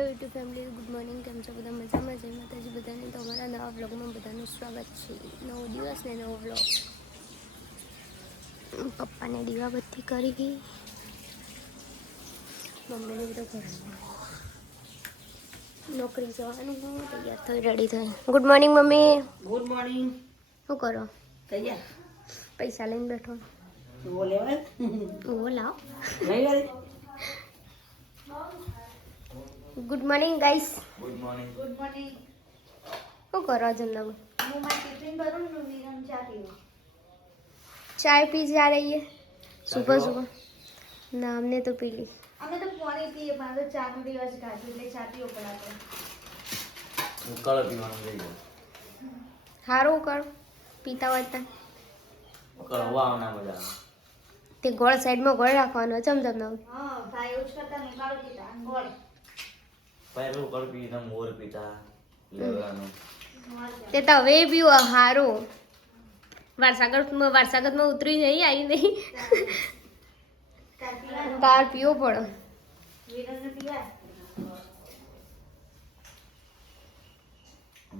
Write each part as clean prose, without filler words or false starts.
Hello YouTube family, good morning. કેમ છો બધા? મજામાં જય માતાજી બધાને. તો અમારા નવા વ્લોગમાં બધાનું સ્વાગત છે. નવો દિવસ ને નવો વ્લોગ. પપ્પાને દીવાબત્તી કરી ગઈ, મમ્મીને બધું ઘરમાં નોકરી જવાનું હોય, તૈયાર થઈ રેડી થઈ. Good morning mummy. Good morning. શું કરો? તૈયાર. પૈસા લઈને બેઠો. ઓ લેવા ઓ લાવ. લઈ લે. Good morning guys. Good morning. Good morning. શું કરો જમવાનું? હું મારી ટિફિન ભરું ને વિરમ ચા પીવા. चाय पी जा रही है सुबह सुबह ना? हमने तो पी ली. અમે તો પાણી પીએ પણ તો ચા નો દિવસ કાઢી એટલે ચા પીવો પડે. ઉકાળો પીવાનું થઈ ગયો. हारो कर पीता હોય તો ઉકાળો વાવના મજા આવે. તે ગોળ સાઈડમાં ગોળ રાખવાનો ચમચમ ના. હા ભાઈ એવું જ કરતા ને કાળો પીતા અને ગોળ. પહેલું ઉકાળો પીતા મોર પીતા લેવાનું. તે તો હવે પીવું હારું. વારસાગતમાં ઉતરી જઈ આવી નહીં તાર પીવો પડે. વિરમ ને પીવા.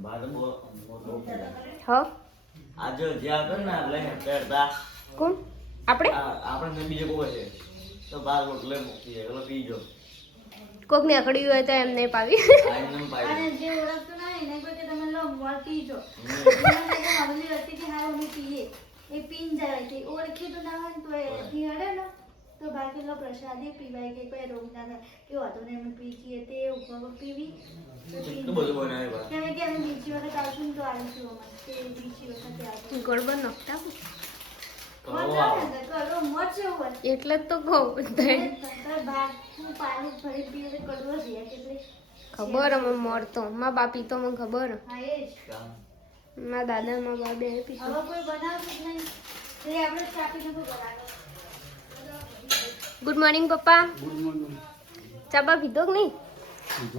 બાદ મોટો પીતા. હ આજે જ્યાં કર ને લઈને પહેરતા કોણ? આપણે આપણે બીજે કોઈ છે તો બાર રોટલે મૂકી જાય એટલે પીજો. કોક ને અકડી હોય તો એમને પાવી. આઈને પાઈ અને જે ઓળખતું ના એને કોઈ કે તમે લો ગોળ પીજો. મને કે મામલી હતી કે હારો અમે પીએ એ પીન જાય કે ઓળખ્યું તો ના હોય ને તો એ પીહડે ને તો બાકી લો પ્રસાદી પીવાય કે કોઈ રોગ ના થાય કે વાતો ને અમે પી છીએ તે ઉપર પીવી તો પીન તો બધું બનાવે બા. કે અમે બીજી વખત આવશું ને તો આવીશું અમારે તે બીજી વખતે આવશું. ગોળ બન નખતા તો વાવ. કરો મરચ હોય એટલે જ તો કહું. ભાગ હું પાણી ફરી પીએ તો કડવો છે એટલે ખબર અમે મળતો મા બાપી તો મને ખબર. હા એ જ. મારા દાદા મા બા બે પીતો. હવે કોઈ બનાવતું જ નહીં એટલે આપણે ચાપી નતું બનાવવાનું. ગુડ મોર્નિંગ પપ્પા. Good morning. ચા બા પીધો કે નહીં? Good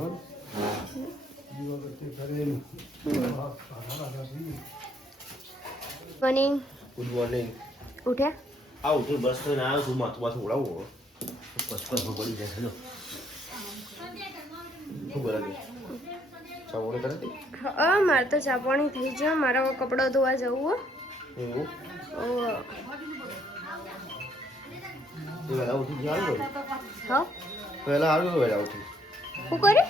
morning. Good morning. ઉઠ્યા? આ ઉઠી બસ તો ના આવ્યો છું માથું માથું ઉડાવું બસ પડી જાય હેલો શું બરાબર ચાવડે કરે હા મારે તો ચા પાણી થઈ ગયો. મારો કપડો ધોવા જવું હો. એવું ઓ એ વહેલા ઉઠી ગયા આવ્યો હા વહેલા આવ્યો વહેલા ઉઠી શું કરે?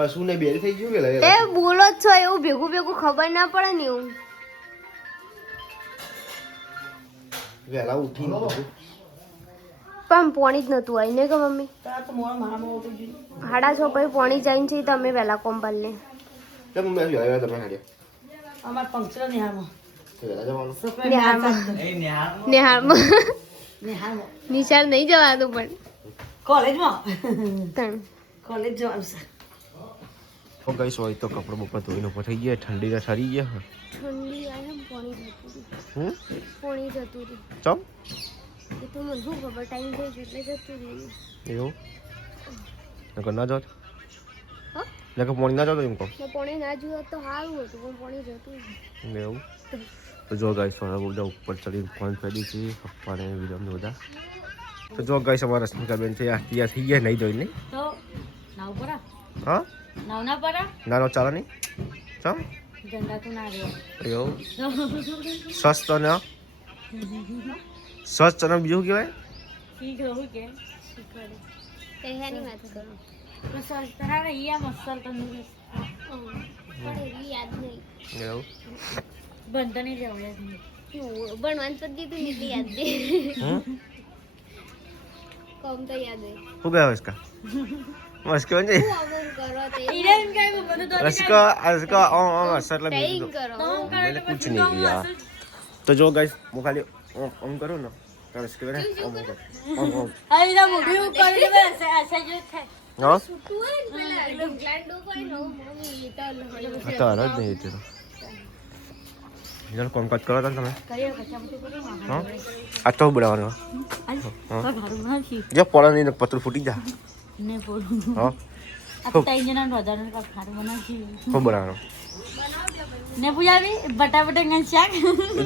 કશું ને બેરી થઈ ગયું એ વહેલા બોલો જ છો એવું ભેગું ભેગું ખબર ના પડે ને એવું. વહેલા ઉઠીને બધું પણ પોણી જ નતું આવી ને કે મમ્મી? તાર તો મોર મારામાં ઉઠું જોઈએ. 6:30 પછી પોણી જઈને છે તમે વહેલા કોમ્બલ ને. કેમ મેં વહેલા તમે હાડ્યા અમાર પંક્ચર નિહાળમાં વહેલા જવાનું નિહાળમાં એ નિહાળમાં નિહાળમાં નિહાળમાં નિશાળ નહીં જવાનું પણ કોલેજમાં તણ. કોલેજ જવાનું છે. તો ગઈ હોય તો કપડો બપડા ધોઈને ઉપર થઈ ગયા ઠંડી ને ઠરી ગયા ઠંડી આવે પોણી જતું રહ્યું. પોણી જતું રહ્યું ચમ એ તો મને શું ખબર ટાઈમ થઈ ગયો એટલે જતું રહ્યું. એવું નકર ના જાત હા નકર પાણી ના જાત એમ કહું મેં પોણી ના જોયું તો સારું હતું પણ પોણી જતું રહ્યું. એવું તો જો ગાઈસ થોડા બધા ઉપર ચડીને ફોન કરી છે પપ્પાને વિરમ બધા તો જો ગાઈસ અમારા રશ્મિકાબેન છે આ તૈયાર થઈ ગયા નહીં ધોઈને તો નાવ પરા હા નાવ ના પરા નાનો ચાલે નહીં ચમ ગંદા તો ના રહ્યો. એવું સ્વસ્થ ને સ્વસ્થ અને બીજું કહેવાય ઠીક રહું કે કહેવાની વાત કરો તો સસ્તા રહી આ મસ્તર તંદુરસ્ત પણ એવી યાદ નહીં. એવું બનતા નહીં જવું ભણવાનું તો દીધું ને યાદ દે. કમ તો યાદ હોય. શું કહેવાય इसका મસ્કો ને શું અમર કરો તે ઈરેન કઈ બધું તો इसका इसका असर मतलब ટ્રેનિંગ કરો. मैंने कुछ नहीं किया तो जो गाइस वो खाली ऑन करो ना तो इसके बाद ऑन करो ऑन આઈ ના મુડી કરી દે એસા જો થાય. हाँ છૂટું હોય ને પેલા ઢોકળા ડોકાય ને મમ્મી એ તો લહણ. तो आ रहा नहीं तेरा इधर कौन कट करा था तुम्हें કર્યો કચા બધું કર્યો हाँ आज तो बुलावाना આ ઘરું ના છી जो पड़ा नहीं पत्थर फूटी जा ને બોલું हाँ આ તો તઈ જણા રોજાનું કા ખારું બનાવી खूब बनाना ને પૂજાવી બટાબટા ગન શાક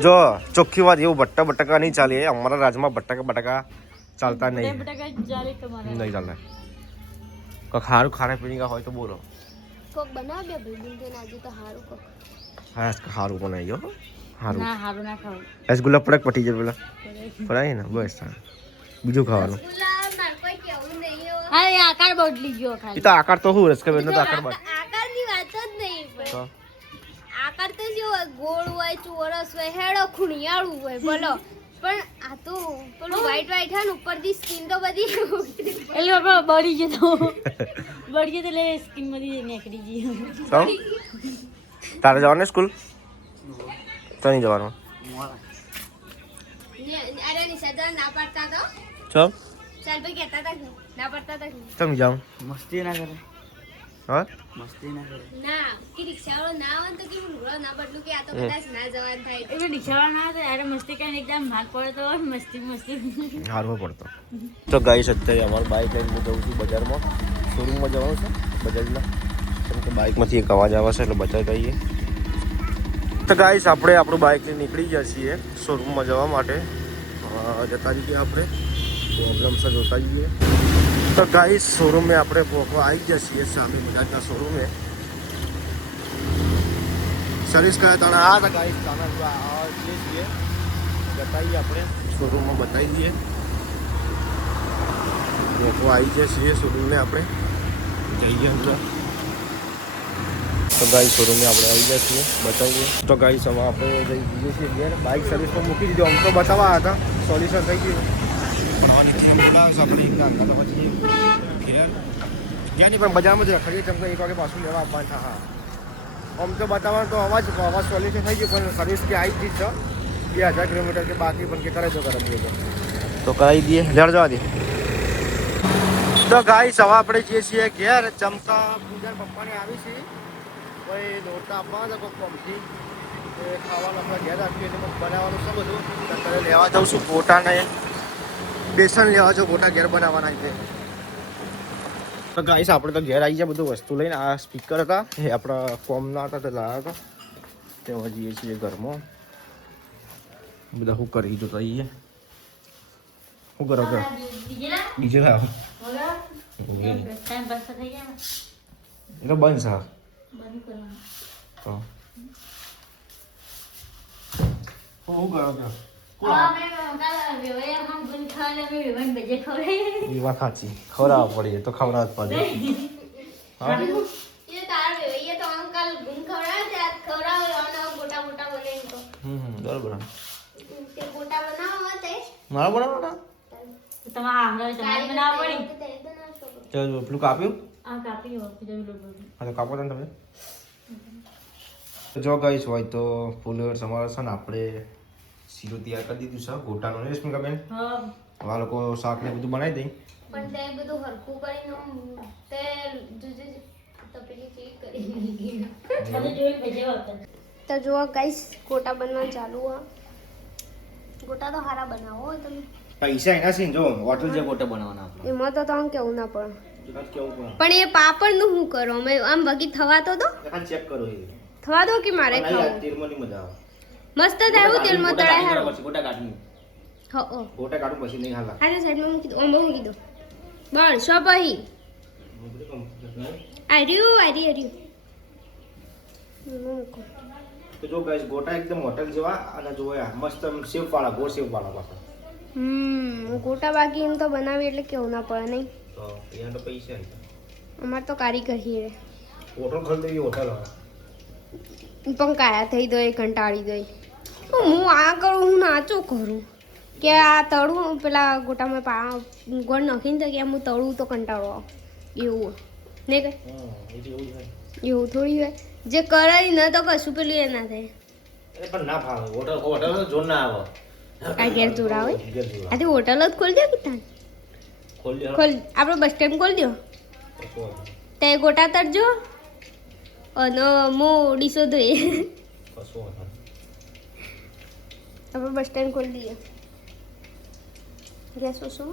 जो ચોખ્ખી વાત એવું બટ્ટા બટકા નહીં ચાલે અમારા રાજમાં બટકા બટકા ચાલતા નહીં બટાકા જારે તમારા નહીં ચાલતા કંઈક સારું ખાણા પીણી કા હોય તો બોલો. કોક બનાવ્યા ભાઈ બિન આજે તો સારું કોક. હા સારું બનાવી ગયો સારું. ના હારું ના ખાવ રસગુલ્લા પડક પટી જાય પેલા પડાય ને બસ બીજું ખાવાનું. ગુલાબ માર કોઈ કેવું નહીં હો. હા એ આકાર બદલી ગયો એ ખાલી તો આકાર તો હું રસકબેન તો આકાર બાદ આકારની વાત જ નહીં પણ તો આકાર તો જો હોય, ગોળ હોય, ચોરસ હોય, હેડો ખૂણિયાળું હોય બોલો. પણ આ તો પેલું વ્હાઈટ વ્હાઈટ હે ને ઉપરથી સ્કિન તો બધી એટલે બાપા બળી ગયો તો એટલે સ્કિન માંથી નીકળી ગઈ. સૌ તારે જવાનું સ્કૂલ તો નહીં જવાનું અરે નિશા ના પાડતા તો ચમ ચાલ ભાઈ કહેતા હતા કે ના પાડતા હતા કે તમે જાઉં મસ્તી ના કરે હા મસ્તી ના કરે ના કે રિક્ષાવાળો ના આવે ને તો કે લુગડો ના બદલું કે આ તો કદાચ ના જવાન થાય એટલે રિક્ષાવાળા ના હતા યાર મસ્તી કરીને એકદમ ભાગ પડે તો મસ્તી હારવો પડતો. તો ગાઈસ અત્યારે અમારું બાઇક લઈને હું જઉં છું બજારમાં શોરૂમમાં જવાનું છે બજાજના કેમ કે બાઇકમાંથી એક અવાજ આવે છે એટલે બચાવી દઈએ. તો ગાઈસ આપણે આપણું બાઇક લઈને નીકળી ગયા છીએ શોરૂમમાં જવા માટે. જતા જઈએ આપણે પ્રોબ્લેમ છે જોતા જઈએ. તો ગાઈસ શોરૂમે આપણે આવી ગયા છીએ સામે બજાજના શોરૂમે. સર્વિસ કર્યા તને આ હતા ગાઈસ તાના જઈએ છીએ બતાવીએ આપણે શોરૂમમાં બતાવી દઈએ. લોકો આવી ગયા છીએ શોરૂમને આપણે જઈએ અંદર. તો ગાઈ શોરૂમે આપણે આવી ગયા છીએ બતાવીએ. તો ગાઈ હવે આપણે જઈએ છીએ ઘેર. બાઇક સર્વિસમાં મૂકી દીધું આમ તો બતાવવા હતા સોલ્યુશન થઈ ગયું પણ હવે નીચે બોલાવે આપણે એકદમ તો પછી ઘેર ગયા નહીં પણ બજારમાં જ રખડીએ કેમ કે 1 વાગે પાછું લેવા આવવાનું થાય. હા આમ તો બતાવવાનું તો અવાજ સોલ્યુશન થઈ ગયું પણ સર્વિસ કે આવી જ છે 2000 કિલોમીટર કે બાકી પણ કે કરાવી દો તો કરાવી દઈએ લેર જવા દે. તો ગાઈસ હવે આપણે જઈએ છીએ ઘેર. ચમકા પૂજા પપ્પાને આવી છે કોઈ દોડતા આપવા છે કોઈ પંપથી એ ખાવાનું આપણે ઘેર રાખીએ એટલે બનાવવાનું છે બધું. અત્યારે લેવા જાઉં છું ગોટાને બેસન લેવા જાઉં ગોટા ઘેર બનાવવાના છે. તો ગાઈસ આપણે તો ઘેર આવી જાય બધું વસ્તુ લઈને. આ સ્પીકર હતા એ આપણા કોમના હતા તે લાવ્યા હતા તેમાં જઈએ છીએ ઘરમાં બધા શું કરી જોતા આવીએ. શું કરો કે બીજે લાવો ટાઈમ પાસ થઈ ગયા એ તો બંધ છે બંધ કરવાનું તો શું કરો છો એ વાત સાચી ખવડાવવા પડે તો ખવડાવવા જ પડે. હા એ તાર એ તો અંકલ ગુણ ખવડાવે છે આજ ખવડાવે અને ગોટા ગોટા બને તો બરાબર તે ગોટા બનાવવા તે મારા બનાવવાના તમારે બનાવવા પડી ચાલો પેલું કાપ્યું આ કાપી હા તો કાપો ને તમે. જો ગાઈસ હોય તો ફૂલર સમારે છે ને આપણે સીરું તૈયાર કરી દીધું છે ગોટાનું ને રશ્મિકા બેન. હા આ લોકો શાક ને બધું બનાવી દઈ પણ તે બધું હરખું કરીને તે જુજુ તપેલી ચેક કરી જોઈ ભેજે હતા તો જો ગાઈસ ગોટા બનવા ચાલુ આ ગોટા તો હારા બનાવો તમે પૈસા એના છે જો હોટલ જે ગોટા બનાવવાના આપણે એમાં તો તમે કેવું ના પડે કેવું પણ એ પાપડ નું શું કરો અમે આમ બગી થવાતો તો ખાલી ચેક કરો એ થવા દો કે મારે ખાવું તેલમાં ની મજા આવે. મસ્ત થયું તેલમાં તળાય હારું ગોટા કાઢી હો ગોટા કાઢું પછી નહીં હાલા હારે સાઈડમાં મૂકી દો ઓમ મૂકી દો બળ સો પહી આર્યું તો જો ગાઈસ ગોટા એકદમ હોટલ જેવા અને જો મસ્ત સેવ વાળા ગોળ સેવ વાળા પાછા ગોટા બાકી એમ તો બનાવી એટલે કેવું ના પડે નહીં તો અહીંયા તો પૈસા અમાર તો કારીગર હીરે હોટલ ખોલી દેવી હોટલ હવે પણ કાયા થઈ દો કંટાળી દઈ હું આ કરું હું નાચો કરું કે આ તળું પેલા ગોટામાં ગોળ નાખીને તો કે હું તળું તો કંટાળો આવે એવું નહીં કે એવું થોડી હોય જે કરાય ન તો કશું પેલું એ ના થાય એ પણ ના ફાવે હોટલ જોર ના આવે આ ઘેર જોડાવે આજે હોટલ જ ખોલી દો કે તાન ખોલ આપણે બસ સ્ટેન્ડ ખોલી દો તે ગોટા તરજો અને મો ડીશો ધોઈ આપણે બસ સ્ટેન્ડ ખોલી દઈએ ગેસ ઓછો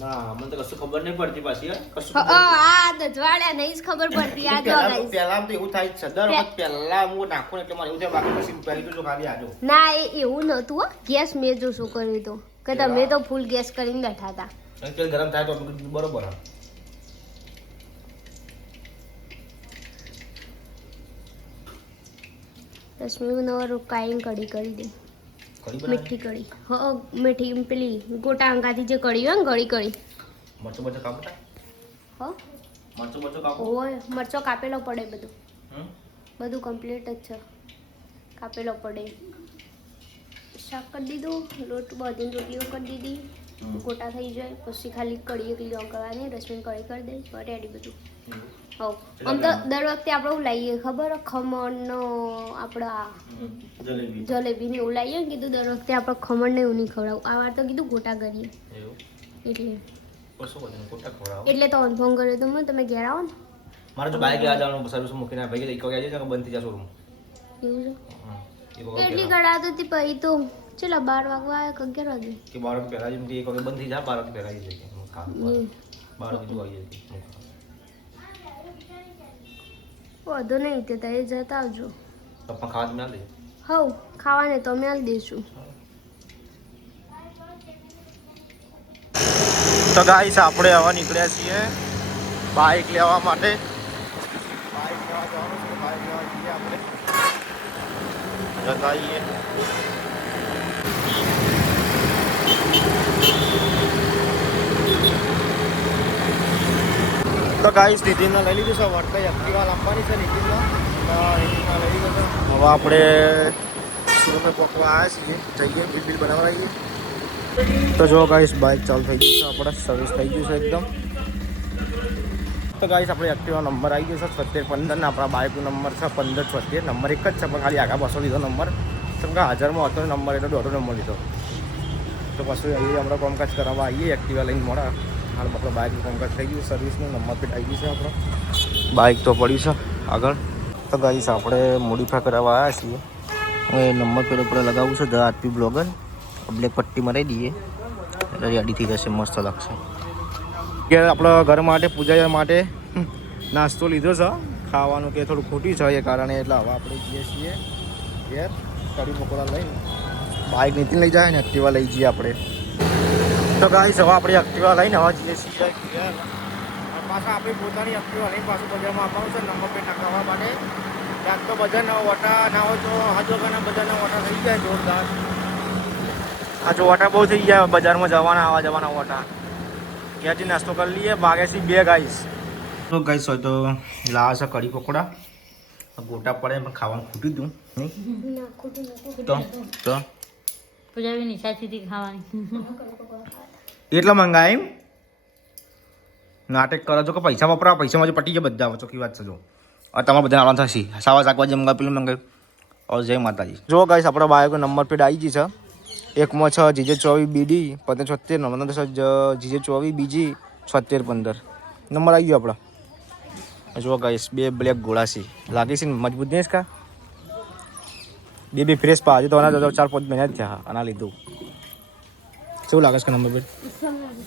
ના મને તો કશું ખબર નહીં પડતી પાછી કશું આ દજવાળ્યા નહીં જ ખબર પડતી આ જો guys. પહેલા તો એવું થાય છે દર વખત પહેલા હું નાખું ને એટલે મને એવું થાય બાકી પછી પહેલી તો ખાલી આજો ના એ એવું નહોતું હો ગેસ મેં જો શું કર્યું હતું કે તમે તો ફૂલ ગેસ કરીને બેઠા હતા તેલ ગરમ થાય તો બરોબર રશ્મિનો રોકાઈને કઢી કરી દે. કઢી બનાવી મીઠી કઢી. મીઠી પેલી ગોટા અંગાથી જે કઢી હોય ને ગળી કઢી. મરચું બરચું કાપતા મરચું બરચું કાપો ઓય મરચો કાપેલો પડે બધું. હમ બધું કમ્પ્લીટ જ છે. કાપેલો પડે. શાક કરી દીધું, લોટ બધીને રોટલીઓ કરી દીધી, ગોટા થઈ જાય પછી ખાલી કઢી એકલી કરવાની, રસમીન કઢી કરી દઈ, રેડી બધું. હવ આમ તો દર વખતે આપણે એવું લાવીએ ખબર ખમણનો આપણા જલેબી જલેબી ને એવું લાવીએ ને કીધું દર વખતે આપણે ખમણ ને એવું નહીં ખવડાવું. આ વાર તો કીધું ગોટા કરીએ એવું એટલે કશું બધું કોટા ખવડાવો એટલે તો ફોન કર્યો તો મને તમે ઘેર આવો ને. મારે તો બાઈક લેવા જવાનું સર્વિસ મૂકીને ભાઈ 1 વાગે આવી જાય બંધ થઈ જશે રૂમ એવું છે એક એટલી ગળા તો હતી પછી તો ચલો 12 વાગવા આવ્યા કે 11 વાગે કે 12 વાગે પહેલા જેમ 1 વાગે બંધ થઈ જાય 12 વાગે પહેલા આવી જાય કામ 12 વાગે જો આવી જાય વાંધો નહીં તે તમે જતા આવજો. પપ્પા ખાવા ના દે હવ ખાવાને તો અમે આલી દઈશું. તો ગાઈસ આપણે હવે નીકળ્યા છીએ બાઇક લેવા માટે. બાઇક લેવા જવાનું છે, બાઇક લેવા જઈએ આપણે. જતા આવીએ. તો ગાઈસ નીતિનને લઈ લીધું છે વર્તે એક્ટિવા લાવવાની છે નીતિનને લઈ લીધું છે. હવે આપણે સુરત પકવા આવ્યા છીએ, જઈએ બિલ બનાવવા આવીએ. તો જો ગાઈસ બાઇક ચાલુ થઈ ગયું છે, આપણે સર્વિસ થઈ ગયું છે એકદમ. તો ગાઈસ આપણે એક્ટિવા નંબર આવી ગયો છે 7615 ને આપણા બાઇકનો નંબર છે 1576. નંબર એક જ છે પણ ખાલી આગળ પાછો લીધો નંબર કેમ કે હાજરમાં હતો નંબર એટલે દોઢો નંબર લીધો. તો પછી અહીં આપણે કામકાજ કરવા આવીએ એક્ટિવા લઈને મળે. હાલ આપણે બાઇકનું કામકાજ થઈ ગયું, સર્વિસનું નંબર પ્લેટ આવી ગયું છે આપણો. બાઇક તો પડ્યું છે આગળ. તો ગાઈસ આપણે મોડિફાઈ કરાવવા આવ્યા છીએ. હવે નંબર પ્લેટ ઉપર લગાવવું છે ધ આરપી બ્લોગર. બ્લેક પટ્ટી મરાવી દઈએ એટલે રેડી થઈ જશે, મસ્ત લાગશે. કે આપણા ઘર માટે પૂજા માટે નાસ્તો લીધો છે, ખાવાનું કે થોડું ખોટી છે એ કારણે એટલે હવે આપણે જઈએ છીએ ઘેર કઢી પકોડા લઈને. બાઇક નીતિન લઈ જાય ને એક્ટિવા લઈ જઈએ આપણે. તો ગાઈસ હવે આપણે એક્ટિવા લઈને હવે જઈએ છીએ ઘેર. પાછા આપણી પોતાની એક્ટિવા લઈને પાછું બજારમાં આવવાનું છે નંબર પ્લેટ નાખવા માટે. ત્યાં તો બજારના વટા ના હોય તો આજુબાજુના બજારના વટા થઈ જાય જોરદાર. આ જો વટા બહુ થઈ ગયા બજારમાં જવાના આવવા જવાના વટા. ત્યાંથી નાસ્તો કરી લઈએ, ભાગ્યાથી 2 ગાઈસ. તો ગાઈસ હોય તો લાવા છે કઢી પકોડા. ગોટા પડે પણ ખાવાનું ખૂટ્યું હતું નહીં ના ખોટું નથી. તો પૂજાબેન ઈચ્છાથી ખાવાની એટલા મંગાય એમ નાટક કરો છો કે પૈસા વપરાવા પૈસામાં જો પટી જાય બધા ચોખ્ખી વાત છે. જો તમારે બધા આવવાનું થશે સાવા શાકભાજી મંગાવ પેલું મંગાવ્યું. જય માતાજી. જો ગાઈસ આપણા બાઈકનો નંબર પ્લેટ આવી ગઈ છે. એકમાં છે GJ24 BD 7576, નંબર છે GJ24 BG 7615. નંબર આવી ગયો આપણો. જો ગાઈસ 2 બ્લેક ઘોડા છે, લાગે છે ને મજબૂત નહીં કા? 2 ફ્રેશ પા હજુ તો 4-5 મહિના જ થયા આના લીધું. શું લાગે છે number plate?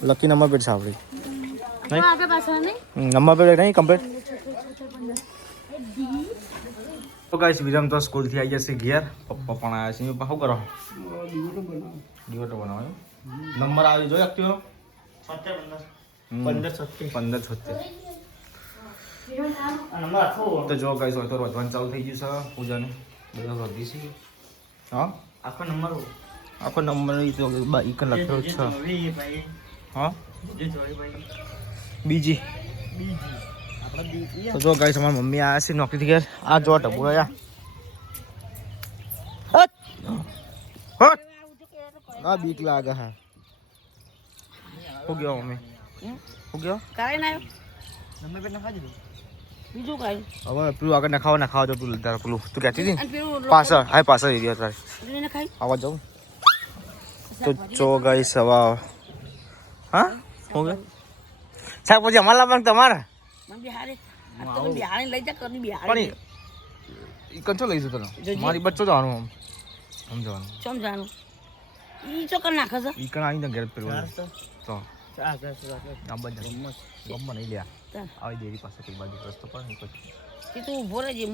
Lucky number plate છે આપણી. આપણા પાસે નહીં નંબર પ્લેટ નહીં કમ્પ્લીટ. તો ગાઈસ વિરમ તો સ્કૂલથી આવી જશે ઘેર. પપ્પા પણ આવ્યા છે. શું કરો? ડિવોટો બનાવો. નંબર આવી જોયો એક્ટિવ 1576. તો જો ગાઈસ હોય તો વધવાનું ચાલુ થઈ ગયું છે પૂજાને બધા વધી છે. હા આખો નંબર ઈકન લખ્યો છે. હા બીજી તો જો ગાઈસ અમારી મમ્મી આવ્યા છે નોકરીથી ઘેર. આ જો ટબુ આયા આ બીક લાગે. હા હું ગયો મમ્મી હું ગયો કાંઈ ના નંબર પર નખા દીધું બીજું કાંઈ હવે પેલું આગળ નખાવા દો પેલું તારે પેલું તું કહેતી હતી ને પાછળ હા પાછળ એરિયા તારે આવવા જાઉં. તો જો ગાઈસ હવે હા હું ગયો સાહેબ પછી અમારે લાવવાનું તમારે પણ કંચો લઈશું તને મારી બચ્ચો જવાનું આમ સમજવાનું સમજાનું ઈ ચોકર નાખે છે ઈ કણ આવીને ઘેર પેલું તો આ બધા ગમમાં નહીં લ્યા આવી દેરી પાસે કઈ બાજુ રસ્તો પણ તું ઉભો રહેજે